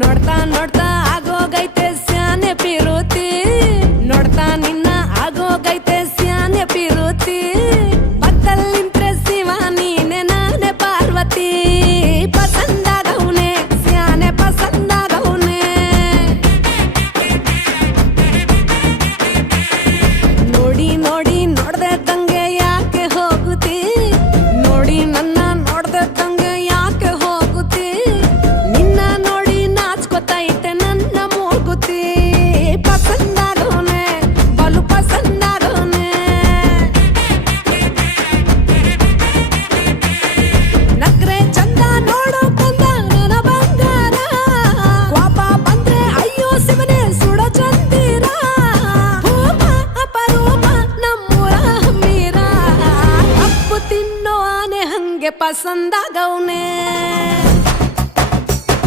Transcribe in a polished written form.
ನೋಡ್ತಾ ನೋಡ್ತಾ ಆಗೋಗೈತೆ ಸ್ಯಾನೆ ಪಿರುತಿ ನೋಡ್ತಾ ನಿನ್ನ ಆಗೋಗೈತೆ ಸ್ಯಾನೆ ಪಿರುತಿ ಬತ್ತಲ್ಲಿಂತ್ರೆ ಶಿವ ನೀನೆ ನಾನೇ ಪಾರ್ವತಿ ಪಸಂದಾಗವ್ನೆ ಸ್ಯಾನೆ ಪಸಂದಾಗವ್ನೆ ನೋಡಿ ನೋಡಿ ನೋಡ್ದೆ ತಂಗೆ ಯಾಕೆ ಹೋಗುತ್ತಿ ನೋಡಿ ನನ್ನ ನೋಡ್ದೆ ತಂಗೆ ಯಾಕೆ ಹೋಗುತ್ತಿ ನಿನ್ನ ನೋಡಿ ನಾಚ್ಕೊತೈತೆ ನನ್ನ ಮೂಗುತಿ ಪಸಂದಾಗವ್ನೆ ಬಲು ಪಸಂದಾಗವ್ನೆ ನಕ್ರೆ ಚಂದ ನೋಡೋ ಕಂದ ನನ್ನ ಬಂಗಾರ ಕೋಪ ಬಂದ್ರೆ ಅಯ್ಯೋ ಶಿವನೇ ಸುಡ ಚಂದಿರ ಭೂಮ ಅಪರೂಪ ನಮ್ಮೂರ ಹಮ್ಮೀರ ಕಪ್ಪು ತಿನ್ನೋ ಆನೆ ಹಂಗೆ ಪಸಂದಾಗವ್ನೆ